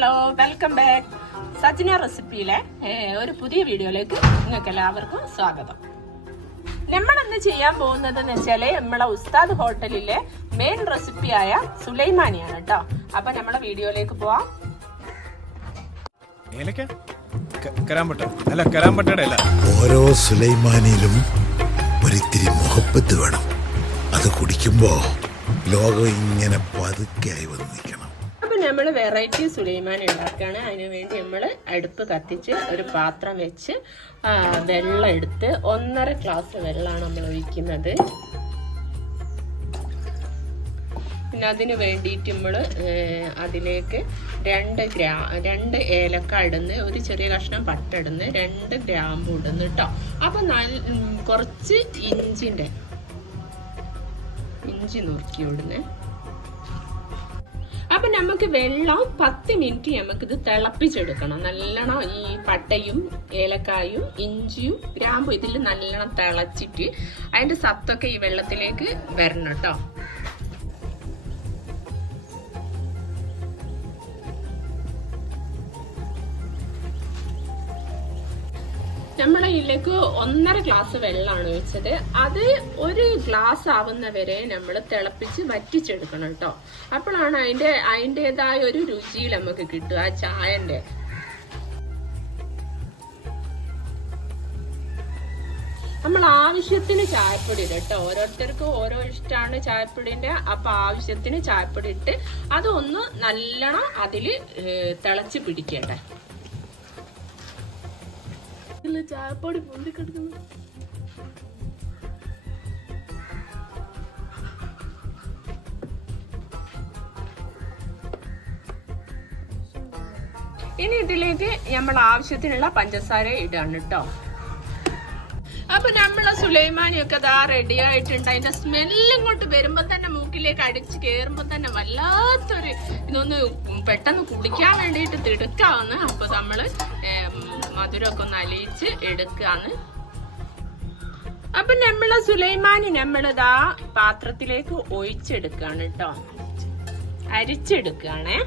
Hello, welcome back. Sajna റെസിപ്പിയിലെ ഒരു പുതിയ വീഡിയോയിലേക്ക് നിങ്ങൾക്ക് എല്ലാവർക്കും സ്വാഗതം. നമ്മളിന്ന് ചെയ്യാൻ പോകുന്നതെന്ന് വെച്ചാല് നമ്മളെ ഉസ്താദ് ഹോട്ടലിലെ മെയിൻ റെസിപ്പിയായ സുലൈമാനിയാണ് കേട്ടോ. അപ്പൊ നമ്മളെ വീഡിയോയിലേക്ക് പോവാം. ഓരോ സുലൈമാനിയിലും ഒരിത്തിരി മുഹബത്ത് വേണം. അത് കുടിക്കുമ്പോ ലോകം ഇങ്ങനെ പതുക്കെയായി വന്ന് നിൽക്കണം. അപ്പൊ നമ്മള് വെറൈറ്റി സുലൈമാനി ഉണ്ടാക്കുകയാണ്. അതിനു വേണ്ടി നമ്മൾ അടുപ്പ് കത്തിച്ച് ഒരു പാത്രം വെച്ച് വെള്ളം എടുത്ത് 1.5 ഗ്ലാസ് വെള്ളമാണ് നമ്മൾ ഒഴിക്കുന്നത്. പിന്നെ അതിന് വേണ്ടിയിട്ട് നമ്മൾ അതിലേക്ക് 2 ഏലക്ക ഇടുന്നു, ഒരു ചെറിയ കഷ്ണം പട്ട ഇടുന്നു, 2 ഗ്രാമ്പു ഇടുന്നു കേട്ടോ. അപ്പൊ കുറച്ച് ഇഞ്ചി നുറുക്കി ഇടുന്നു. അപ്പൊ നമുക്ക് വെള്ളം 10 മിനിറ്റ് നമുക്കിത് തിളപ്പിച്ചെടുക്കണം. നല്ലോണം ഈ പട്ടയും ഏലക്കായും ഇഞ്ചിയും ഗ്രാമ്പും ഇതിൽ നല്ലോണം തിളച്ചിട്ട് അതിന്റെ സത്തൊക്കെ ഈ വെള്ളത്തിലേക്ക് വരണം കേട്ടോ. നമ്മളെ ഇതിലേക്ക് 1.5 ഗ്ലാസ് വെള്ളമാണ് ഒഴിച്ചത്. അത് 1 ഗ്ലാസ് ആവുന്ന വരെ നമ്മൾ തിളപ്പിച്ച് വറ്റിച്ചെടുക്കണം കേട്ടോ. അപ്പോഴാണ് അതിൻ്റെതായ ഒരു രുചി നമുക്ക് കിട്ടുക ആ ചായന്റെ. നമ്മൾ ആവശ്യത്തിന് ചായപ്പൊടി ഇടും കേട്ടോ. ഓരോരുത്തർക്കും ഓരോ ഇഷ്ടമാണ് ചായപ്പൊടിന്റെ. അപ്പൊ ആവശ്യത്തിന് ചായപ്പൊടി ഇട്ട് അതൊന്ന് നല്ലോണം അതില് തിളച്ച് പിടിക്കട്ടെ. ചായപ്പൊടി പൊന്തിക്കെടുക്കുന്നു. ഇനി ഇതിലേക്ക് നമ്മൾ ആവശ്യത്തിനുള്ള പഞ്ചസാര ഇടാണ് കേട്ടോ. അപ്പൊ നമ്മളെ സുലൈമാനിയൊക്കെ ഇതാ റെഡി ആയിട്ടുണ്ട്. അതിന്റെ സ്മെല്ല് ഇങ്ങോട്ട് വരുമ്പോ തന്നെ മൂക്കിലേക്ക് അടിച്ച് കേറുമ്പോ തന്നെ വല്ലാത്തൊരു ഇതൊന്ന് പെട്ടെന്ന് കുടിക്കാൻ വേണ്ടിയിട്ട് തിടുക്കാന്ന്. അപ്പൊ നമ്മള് മധുരമൊക്കെ ഒന്ന് അലിയിച്ച് എടുക്കാന്ന്. അപ്പൊ നമ്മളെ സുലൈമാനി നമ്മളിതാ പാത്രത്തിലേക്ക് ഒഴിച്ചെടുക്കാണ് കേട്ടോ, അരിച്ചെടുക്കാണേ.